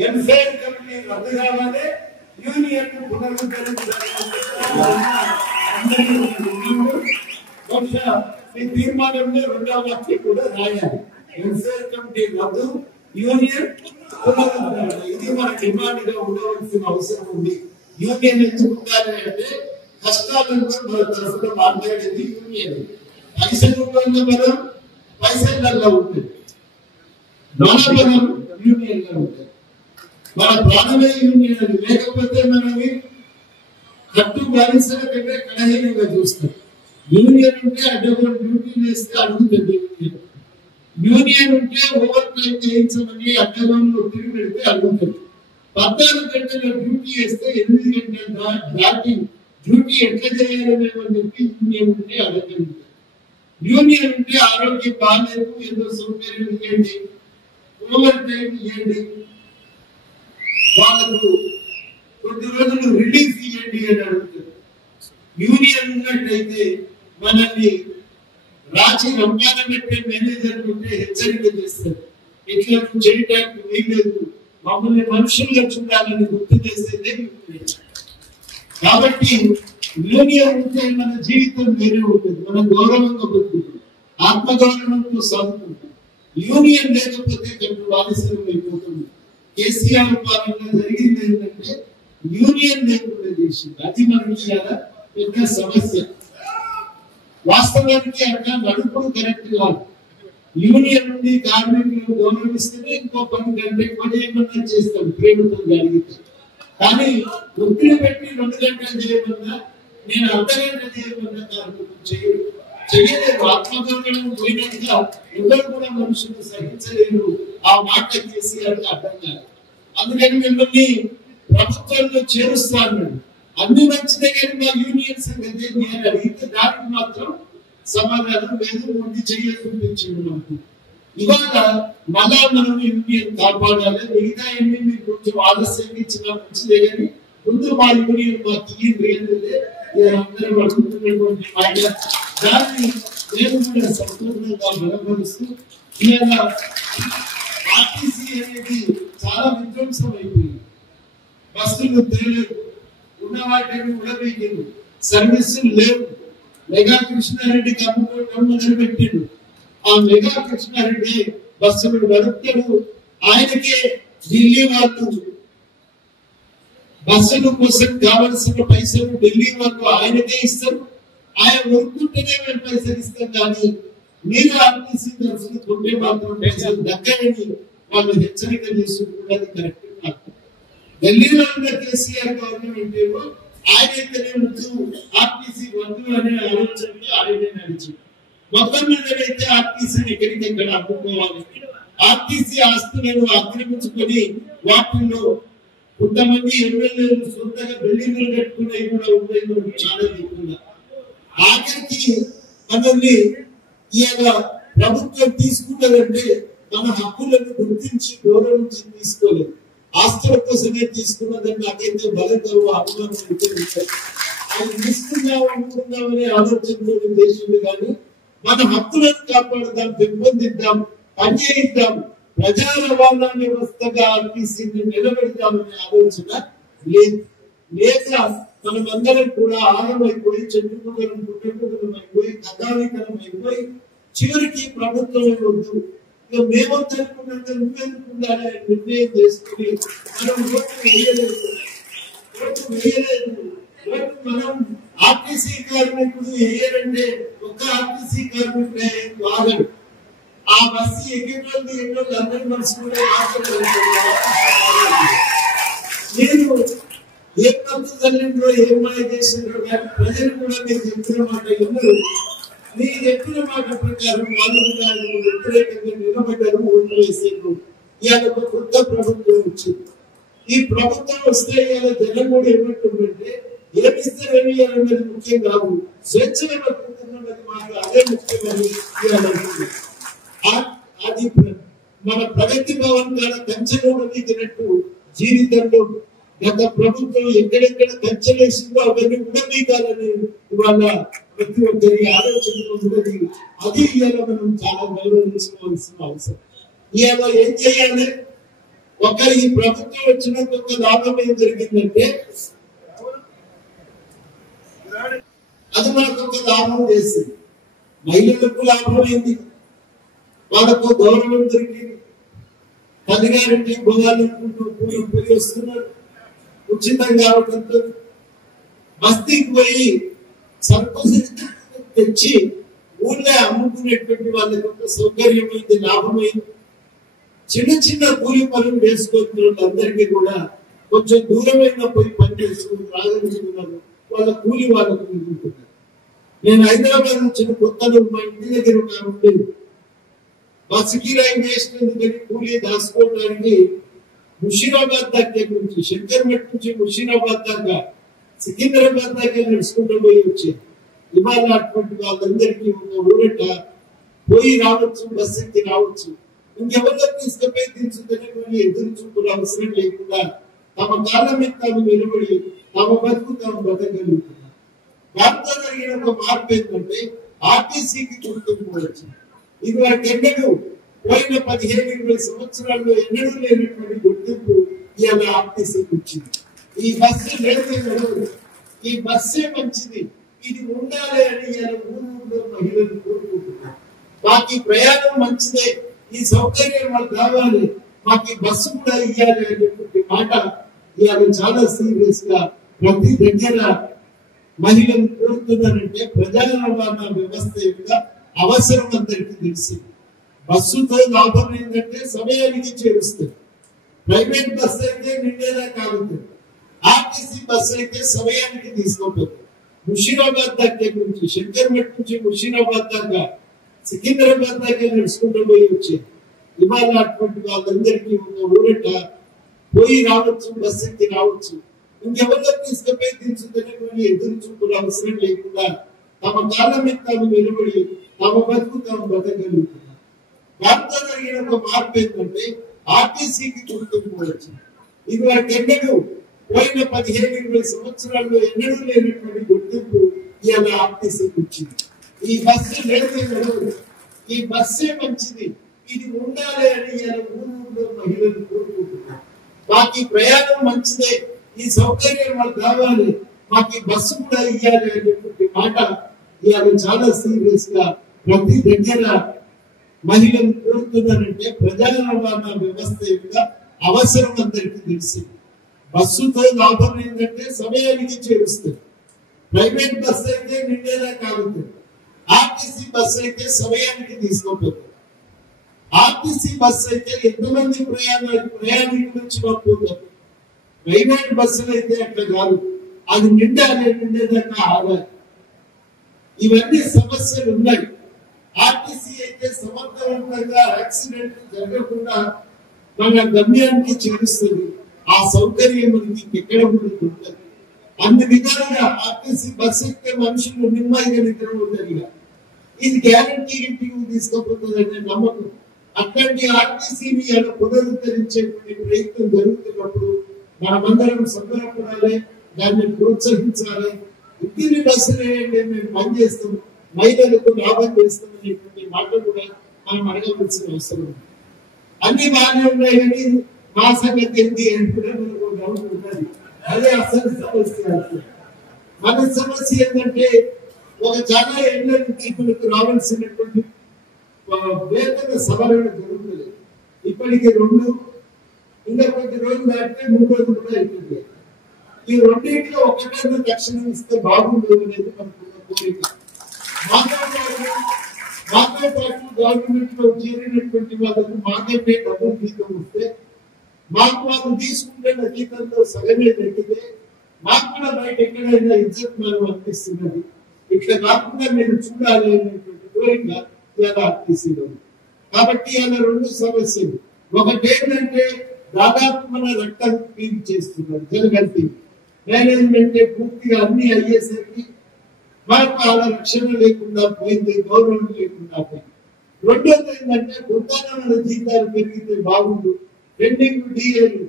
Welfare committee రద్దు కావాలి, union పునరుద్ధరించాలి. బహుశా ఈ తీర్మానంలో 2వ వాక్యం కూడా రాయాలి. వెల్ఫేర్ కమిటీ రద్దు, యూనియన్ పునరుద్ధరణ. ఇది మన డిమాండ్ గా ఉండవలసిన అవసరం ఉంది. యూనియన్ ఎందుకు ఉండాలి అంటే కష్టాలను మన తరఫున మాట్లాడేది యూనియన్. పైసలు బలం పైసలలో ఉంటుంది, మన బలం యూనియన్ లో ఉంటుంది. మన ప్రాణమే యూనియన్. లేకపోతే మనవి కట్టు బానిసల కంటే కడహీనంగా చూస్తాం. యూనియన్ ఉంటే అడ్డగోలు డ్యూటీ వేస్తే అడుగుతుంది యూనియన్. యూనియన్ ఉంటే ఓవర్ టైం చేయించమని అడ్డగోలు తిరిగి పెడితే అడుగుతుంది. 14 గంటల డ్యూటీ వేస్తే 8 గంటల దాటి డ్యూటీ ఎట్లా చేయాలనేమని చెప్పి యూనియన్ ఉంటే అడగండి. యూనియన్ ఉంటే ఆరోగ్యం బాగాలేదు, ఏదో సౌకర్యం ఇవ్వండి, ఓవర్ టైం ఇవ్వండి, వాళ్ళకు కొద్ది రోజులు రిలీఫ్ ఇవ్వండి అని అడుగుతుంది. యూనియన్ ఉన్నట్టయితే మనల్ని రాజీ రంపాన పెట్టే మేనేజర్ ఉంటే హెచ్చరిక చేస్తారు. ఇట్లా చేయడానికి వీల్లేదు, మమ్మల్ని మనుషులుగా చూడాలని గుర్తు చేసేదే యూనియన్. కాబట్టి యూనియన్ ఉంటే మన జీవితం వేరే ఉంటుంది, మనం గౌరవంగా బతుకుతాం, ఆత్మగౌరవంతో సాగుతుంటాం. యూనియన్ లేకపోతే కొంచెం బాధిసం అయిపోతుంది. కేసీఆర్ పాలన జరిగింది ఏంటంటే యూనియన్ లేకుండా చేసింది. అది మనకి చాలా పెద్ద సమస్య. వాస్తవానికి అట్లా నడుపుడు కరెక్ట్ కాదు. యూనియన్ నుండి కార్మికులను గౌరవిస్తేనే ఇంకో 10 గంటలు ఎక్కువ చేయమన్నా చేస్తాం ప్రేమతో జరిగితే. కానీ ఒత్తిడి పెట్టి 2 గంటలు చేయమన్నా, నేను అర్ధగంట చేయమన్నా కార్మికులు చేయలేరు. ఆత్మగౌరవం పోయినట్టుగా ఎవరు కూడా మనుషులు సహించలేరు. ఆ మాట కేసీఆర్ అర్థం కాదు. అందుకని మిమ్మల్ని ప్రభుత్వంలో చేరుస్తాను, అన్ని మంచిదే కానీ మా యూనియన్ సంగతి నేను అడిగితే దానికి మాత్రం సమాధానం లేదు, ముందు చూపించింది మనకు. ఇవాళ మళ్ళా మనం యూనియన్ కాపాడాలి. మిగతా యూనియన్ కొంచెం ఆలస్యంగా ఇచ్చిన మంచిదే కానీ ముందు మా యూనియన్ మా తీయండి అందరూ అడుగుతున్నటువంటి మాట. దాన్ని నేను కూడా సంపూర్ణంగా బలపరుస్తూ ఇవాళ ఆర్టీసీ అనేది చాలా విధ్వంసం అయిపోయింది. బస్సులు తెలియదు, ఉన్న వాటిని ఉడబెట్టిండు, సర్వీసులు లేవు. మెగా కృష్ణారెడ్డికి అమ్ముకోవడం మొదలు పెట్టిండు. ఆ మెగా కృష్ణారెడ్డి బస్సులు నడుపుతాడు. ఆయనకే ఢిల్లీ వాళ్ళు బస్సుల కోసం కావలసిన పైసలు ఢిల్లీ వాళ్ళు ఆయనకే ఇస్తారు. ఆయన ఊరుకుంటేనే మేము పైసలు ఇస్తాం, కానీ మీరు ఆర్టీసీ తరఫున కొంటే మాత్రం పైసలు దగ్గరని వాళ్ళు హెచ్చరిక చేస్తున్నది అది కరెక్ట్ కాదు. ఢిల్లీలో ఉన్న కేసీఆర్ గవర్నమెంట్ ఏమో ఆయనైతేనే ముందు ఆర్టీసీ వద్దు అనే ఆలోచనకి ఆయనే నడిచి మొత్తం మీదైతే ఆర్టీసీని ఎక్కడికెక్కడ అమ్ముకోవాలి, ఆర్టీసీ ఆస్తులను ఆక్రమించుకొని వాటిల్లో కొంతమంది ఎమ్మెల్యేలు సొంతగా బిల్డింగ్లు కట్టుకునేవి కూడా ఉన్నాయి. మనకు చాలా ఎక్కువ ఆఖరికి మనల్ని ఇలా ప్రభుత్వం తీసుకున్నదంటే మన హక్కులను గుర్తించి గౌరవించి తీసుకోలేదు. ఆస్తుల కోసమే తీసుకున్నదని నాకైతే బలంగా అభిమానం అయితే ఉంటాయి. అది తీసుకుందాం అనుకుందామనే ఆలోచనలో దేశంలో కానీ మన హక్కులను కాపాడుదాం, పెంపొందిద్దాం, పనిచేయిద్దాం, ప్రజా రవాణా వ్యవస్థగా ఆర్టీసీని నిలబెడతామనే ఆలోచన లేదు. లేక మనమందరం కూడా ఆరంభమైపోయి చెట్టుకుదరం పుట్టకుదరం అయిపోయి కథానికరం అయిపోయి చివరికి ప్రభుత్వం వద్దు మేమొద్దనుకున్నాక నువ్వెందుకుండాలి నిర్ణయం చేసుకుని మనం ఓటు వేయలేదు. ఓటు మనం ఆర్టీసీ కార్మికుడు వేయాలంటే ఒక్క ఆర్టీసీ కార్మికుడే ఆగడు. ఆ బస్సు ఎక్కేటోళ్ళు ఎన్నోళ్ళు అందరి మనసు కూడా నేను ఏ తప్పు తల్లిండ్రో ఏం మాయ చేసిండ్రో కానీ ప్రజలు కూడా మీరు చెప్పిన మాట ఎందుకు మీరు చెప్పిన మాట ప్రకారం వాళ్ళు వ్యతిరేకంగా నిలబడ్డారు, ఓట్లు వేసేందుకు. ఇవాళ ఒక కొత్త ప్రభుత్వం వచ్చింది. ఈ ప్రభుత్వం వస్తే ఇవాళ జనం కూడా ఏమంటుందంటే ఏమిస్తారేమి అన్నది ముఖ్యం కాదు, స్వేచ్ఛగా బతుకుతున్నది మాకు అదే ముఖ్యమని అది మన ప్రగతి భవన్ కాడ కంచెలో దిగినట్టు జీవితంలో గత ప్రభుత్వం ఎక్కడెక్కడ కంచెలేసిందో అవన్నీ ఉండబీకాలని ఇవాళ ప్రతి ఒక్కరి ఆలోచనలో ఉన్నది. అది ఇవాళ మనం చాలా గౌరవించుకోవాల్సిన అవసరం. ఇవాళ ఏం చేయాలి? ఈ ప్రభుత్వం వచ్చినంత ఒక లాభం ఏం జరిగిందంటే అది మనకు ఒక లాభం చేసింది. మహిళలకు లాభమైంది, వాళ్ళకు గౌరవం దొరికింది. తల్లిగారింటి భోగాలనుకుంటూ పోయి వస్తున్నారు ఉచితంగా అవడంతో. బస్తీకి పోయి సంతోషం తెచ్చి ఊళ్ళో అమ్ముకునేటువంటి వాళ్ళకి ఒక సౌకర్యమైంది, లాభమైంది. చిన్న చిన్న కూలి పనులు చేసుకుంటున్న వాళ్ళందరికీ కూడా కొంచెం దూరమైన పోయి పని చేసుకుని ప్రారంభించుకున్నారు. వాళ్ళ కూలి వాళ్ళకు మిగులుతున్నారు. నేను హైదరాబాద్ నుంచి కొత్తలో మా ఇంటి దగ్గర ఒక ఉండేది. బస్సు కిరాయి వేసినందుకని కూలి దాచుకోవడానికి ముషీరాబాద్ దగ్గర నుంచి శంకర్మఠ్ నుంచి ముషీరాబాద్ దాకా సికింద్రాబాద్ దాకా నడుచుకుంటూ పోయి వచ్చేది. ఇవాళ అటువంటి వాళ్ళందరికీ ఒక ఊరట పోయి రావచ్చు, బస్సు ఎక్కి రావచ్చు. ఇంకెవరిలో తీసుకుపోయి దించుతున్నటువంటి ఎదురు చూపులు అవసరం లేకుండా తమ కాళ్ళ మీద తాము నిలబడి తమ బతుకు తాము బతకగలుగుతున్నారు. దాంతో జరిగిన ఒక మార్పు ఏంటంటే ఆర్టీసీకి గుర్తింపు వచ్చింది. ఇది వాటికెన్నడూ పోయిన 15-20 సంవత్సరాల్లో ఎన్నడూ లేనటువంటి గుర్తింపు ఇవాళ ఆర్టీసీకి వచ్చింది. ఈ బస్సు లేదు, ఈ బస్సే మంచిది, ఇది ఉండాలి అని ఇవాళ ఊళ్ళో మహిళలు కోరుకుంటున్నారు. మాకు ఈ ప్రయాణం మంచిదే, ఈ సౌకర్యం మాకు కావాలి, మాకు ఈ బస్సు కూడా ఇవ్వాలి అనేటువంటి మాట ఇవాళ చాలా సీరియస్ గా ప్రతి దగ్గర మహిళలు కోరుతున్నారంటే ప్రజా రవాణా వ్యవస్థ యొక్క అవసరం అందరికీ తెలిసింది. బస్సుతో లాభం ఏంటంటే సమయానికి చేరుస్తుంది. ప్రైవేట్ బస్సు అయితే నిండేలా కాగుతుంది, ఆర్టీసీ బస్సు అయితే సమయానికి తీసుకోపోతుంది. ముషీరాబాద్ దగ్గర నుంచి శంకర్మఠ్ నుంచి ముషీరాబాద్ దాకా సికింద్రాబాద్ దాకా నడుచుకుంటూ పోయి వచ్చేది. ఇవాళ అటువంటి వాళ్ళందరికీ ఒక ఊరట పోయి రావచ్చు, బస్సు ఎక్కి రావచ్చు. ఇంకెవరిలో తీసుకుపోయి దించుతున్నటువంటి ఎదురు చూపులు అవసరం లేకుండా తమ కాళ్ళ మీద తాము నిలబడి తమ బతుకు తాము బతకగలుగుతున్నారు. దాంతో జరిగిన ఒక మార్పు ఏంటంటే ఆర్టీసీకి గుర్తింపు వచ్చింది. ఇది వాటికెన్నడూ పోయిన 15-20 సంవత్సరాల్లో ఎన్నడూ లేనటువంటి గుర్తింపు ఇవాళ ఆర్టీసీకి వచ్చింది. ఈ బస్సు లేదు, ఈ బస్సే మంచిది, ఇది ఉండాలి అని ఇవాళ ఊళ్ళో మహిళలు కోరుకుంటున్నారు. మాకు ఈ ప్రయాణం మంచిదే, ఈ సౌకర్యం మాకు కావాలి, మాకు ఈ బస్సు కూడా ఇవ్వాలి అనేటువంటి మాట ఇవాళ చాలా సీరియస్ గా ప్రతి దగ్గర మహిళలు కోరుతున్నారంటే ప్రజా రవాణా వ్యవస్థ యొక్క అవసరం అందరికీ తెలిసింది. బస్సుతో లాభం ఏంటంటే సమయానికి చేరుస్తుంది. ప్రైవేట్ బస్సు అయితే నిండేలా కాగుతుంది, ఆర్టీసీ బస్సు అయితే సమయానికి తీసుకోపోతుంది. ఆర్టీసీ బస్సు అయితే ఎంతమంది ప్రయాణికుల నుంచి పంపుతారు. ప్రైవేట్ బస్సులు అయితే అట్లా కాదు, అది నిండేదాకా ఆగాలి. ఇవన్నీ సమస్యలు ఉన్నాయి. ఆర్టీసీ అయితే సమర్థవంతంగా యాక్సిడెంట్ జరగకుండా మన గమ్యానికి చేరుస్తుంది. ఆ సౌకర్యం మనకి ఎక్కడ ఉంటుంది. అన్ని విధాలుగా ఆర్టీసీ బస్సు ఎక్కే మనుషులు నెమ్మదిగా నిద్రపోతారు. ఇది గ్యారంటీ ఇంటికి తీసుకుపోతుందనే నమ్మకం. అట్లాంటి ఆర్టీసీని అలా పునరుద్ధరించేటువంటి ప్రయత్నం జరుగుతున్నప్పుడు మనమందరం సంబరపడాలి, దాన్ని ప్రోత్సహించాలి. ఇంటిని బస్సులు వేయండి, మేము పనిచేస్తాం, మహిళలకు లాభం చేస్తాం అనేటువంటి మాట కూడా మనం అడగవలసిన అవసరం ఉంది. అన్ని బాగానే ఉన్నాయి కానీ మా సంగతి ఏంటి అంటే మనకు డౌట్ ఉన్నది. అదే అసలు సమస్య. మన సమస్య ఏంటంటే ఒక చాలా ఏళ్ళ నుంచి మనకు రావాల్సినటువంటి వేతన సవరణ జరుగుతుంది. ఇప్పటికి 2 ఇంకా కొద్ది రోజులు దాటితే 3 రోజులు కూడా అయిపోతుంది. ఈ రెండింటిలో ఒకటైనా తక్షణం ఇస్తే బాగుండదు అనేది మనకున్న కోరిక. మాతో పాటు గవర్నమెంట్ లో చేరినటువంటి వాళ్ళకు మాకైతే డబ్బులు జీతం వస్తే మాకు వాళ్ళు తీసుకుంటే జీతంలో సగమే తగ్గితే మాకు కూడా బయట ఎక్కడైనా ఇజ్జత్ మనం అనిపిస్తున్నది. ఇట్లా కాకుండా మీరు చూడాలి అనేటువంటి కోరిక ఇలా ఆర్టీసీలో. కాబట్టి ఇలా 2 సమస్యలు. ఒకటేంటంటే దాదాపు మన రక్తం పీల్ చేస్తున్నారు జనగంటి మేనేజ్మెంట్ పూర్తిగా అన్ని అయ్యేసరికి మనకు అలా రక్షణ లేకుండా పోయింది, గౌరవం లేకుండా పోయింది. రెండోది ఏంటంటే కొత్తగా జీతాలు పెరిగితే బాగుండు, పెండింగ్ డిఏలు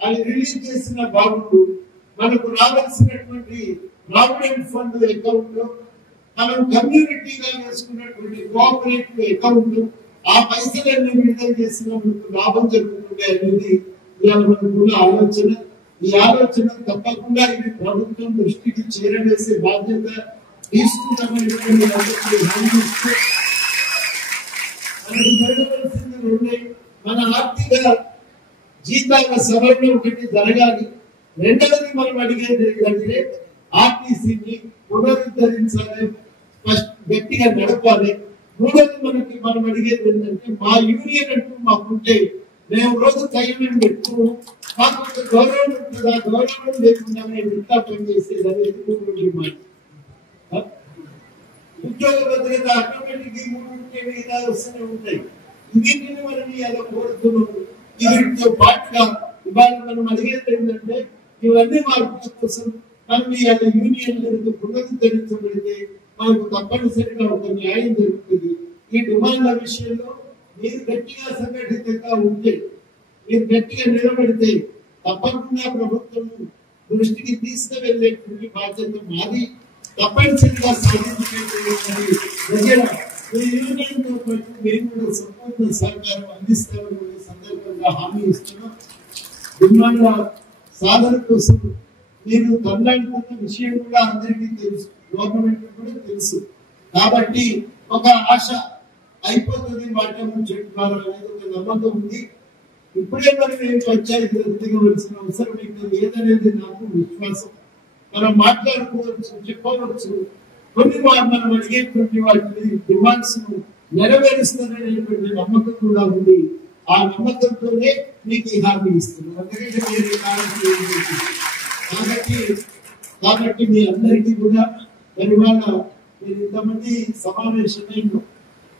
అది రిలీజ్ చేసిన బాగుండు, మనకు రావాల్సినటువంటి ప్రావిడెంట్ ఫండ్ అకౌంట్ లో మనం కమ్యూనిటీగా వేసుకున్నటువంటి కోఆపరేటివ్ అకౌంట్ ఆ పైసలన్నీ విడుదల చేసిన లాభం జరుగుతుండే అనేది ఇవాళ మనకున్న ఆలోచన. ఈ ఆలోచన తప్పకుండా ఇది ప్రభుత్వం దృష్టికి చేరవేసే బాధ్యత తీసుకుంటామని మన ఆర్థిక జీతాల సవరణ ఒకటి జరగాలి. రెండవది మనం అడిగేది ఏంటంటే ఆర్టీసీని పునరుద్ధరించాలి, గట్టిగా నడపాలి. మూడవది మనం అడిగేది ఏంటంటే మా యూనియన్ అంటూ మాకుంటే మేము రోజు కయ్యం పెట్టుకున్నాం, మాకు ఒక గౌరవం ఉంటుందా, గౌరవం లేకుండా మేము ఇంట్లో పనిచేసేది అనేది మాట. ఉద్యోగ భద్రత ఆటోమేటిక్ 3 విధాలు వస్తూనే ఉంటాయి. వీటిని మనం ఇలా కోరుతున్నాము. వీటితో పాటుగా ఇవాళ మనం అడిగేది ఏంటంటే ఇవన్నీ మార్పుల కోసం మనం ఇవాళ యూనియన్ పునరుద్ధరించబడితే మనకు తప్పనిసరిగా ఒక న్యాయం జరుగుతుంది. ఈ డిమాండ్ల విషయంలో మీరు గట్టిగా సంఘటితంగా ఉంటే, మీరు గట్టిగా నిలబడితే తప్పకుండా ప్రభుత్వం దృష్టికి తీసుకువెళ్ళేటువంటి బాధ్యత మాది. తప్పనిసరిగా యూనియన్తో పాటు మేము కూడా సంపూర్ణ సహకారం అందిస్తామని సందర్భంగా హామీ ఇస్తున్నాం. డిమాండ్ల సాధన కోసం మీరు తల్లాడుతున్న విషయం కూడా అందరికీ తెలుసు, గవర్నమెంట్ కూడా తెలుసు. కాబట్టి ఒక ఆశ అయిపోతుంది మాటలు చెప్తున్నారు అనేది ఒక నమ్మకం ఉంది. ఇప్పుడే మనం ఏం పంచాయతీ దిగవలసిన అవసరం ఇంకా లేదనేది నాకు విశ్వాసం. మనం మాట్లాడుకోవచ్చు, చెప్పవచ్చు. కొన్ని మనం అడిగేటువంటి వాటిని డిమాండ్స్ ను నెరవేరుస్తారనేటువంటి నమ్మకం కూడా ఉంది. ఆ నమ్మకంతోనే మీకు ఈ హామీ ఇస్తున్నాం. అందుకంటే కాబట్టి మీ అందరికీ కూడా పరిమాణ మీరు ఇంతమంది సమావేశమైన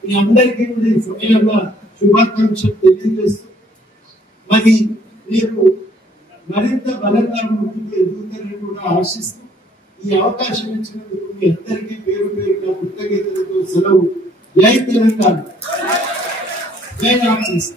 మీ అందరికీ కూడా ఈ సమయంలో శుభాకాంక్షలు తెలియజేస్తూ మరి మీరు మరింత బలంగా ముందుకు ఎదుగుతారని కూడా ఆశిస్తూ ఈ అవకాశం ఇచ్చినందుకు మీ అందరికీ పేరు పేరుగా కృతజ్ఞతలతో సెలవు. జై తెలంగాణ, జై రామకృష్ణ.